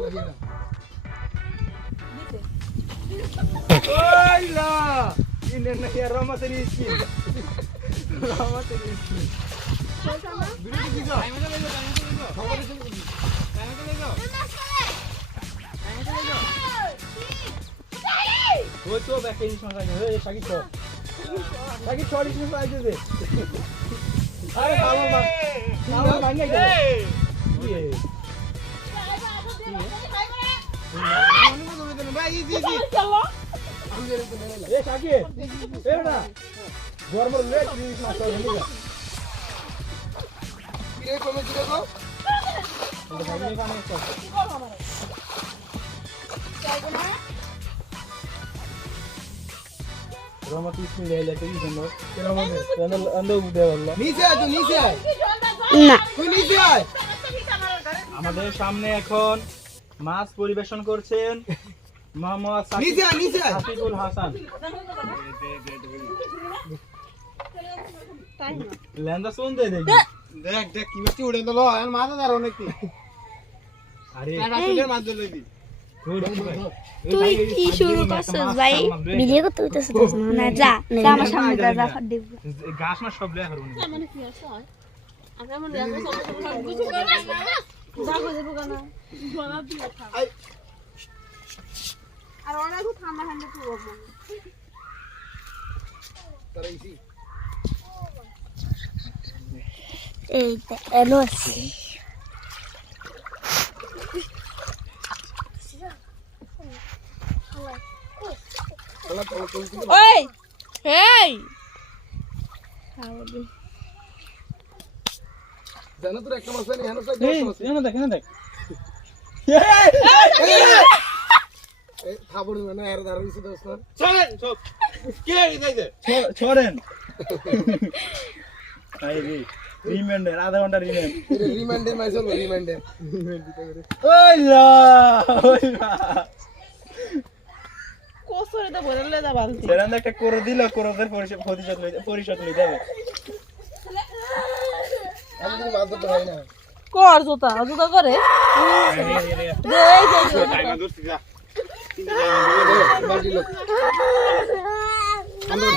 ওইলা ইনে না ইয়া রমাতের skill রমাতের skill বিরুদ্ধে কি যাও টাইমে চলে যাও খবরে চলে যাও টাইমে চলে যাও টাইমে চলে যাও ওই তো ব্যাকে নিস না এই সাকি তো সাকি ছড়ি নিস আইতে দে আরে আমার ভাঙে গেল ভাই জি জি এ সাকি এ না গরমর লেট নিস না তো হলো কিরে কমে দিলে গো ভাঙে কানে তো কি করব আমারে চাইবো না রমা কিসনি লেলে তুই জানো কেন মানে আন্দো উদে বললো নিচে আয় তুই নিচে আয় না তুই নিচে আয় আমাদের সামনে এখন মাছ পরিবেশন করছেন মোহাম্মদ সাকিবুল হাসান লেন্দা শুন দে দেখ দেখ কি মিষ্টি উড়ে দিলো আর মাথা ধর অনেক কি আরে আসলে মাছ ধরে দি তুই কি শুরু করছিস ভাই ভিডিও করতে হইতাছিস না যা আমার সামনে যা দেব গাছ না সব লে করব না মানে কি আছে আমরা মনে আমরা সব কিছু করে না যাবো দেবো কেন বলা দিয়ে খা আর অনেক ঠান্ডা ঠান্ডা পুরো তারাইছি এই এলোস ওই হেই জানো তোর একটা মাছ নেই হানো দেখ দেখ এই খাবো না এর দাঁড়া দিছে দোস্ত চলেন সব কে যাইছে ছড়েন আই রে রিমাইন্ডার আধা ঘন্টা রিমাইন্ডার মাই চলো রিমাইন্ডার ওইলা কোসরে দা বললে দা বালতি সেরান একটা করে দিল কোরদের পরিশোধ লইতে হবে আমি কিন্তু মাছ ধরতে পারি না কর জুতা করে দে এই যে টাইমে ধরছি যা তিনটা টাইমে বালতি লোক আমরা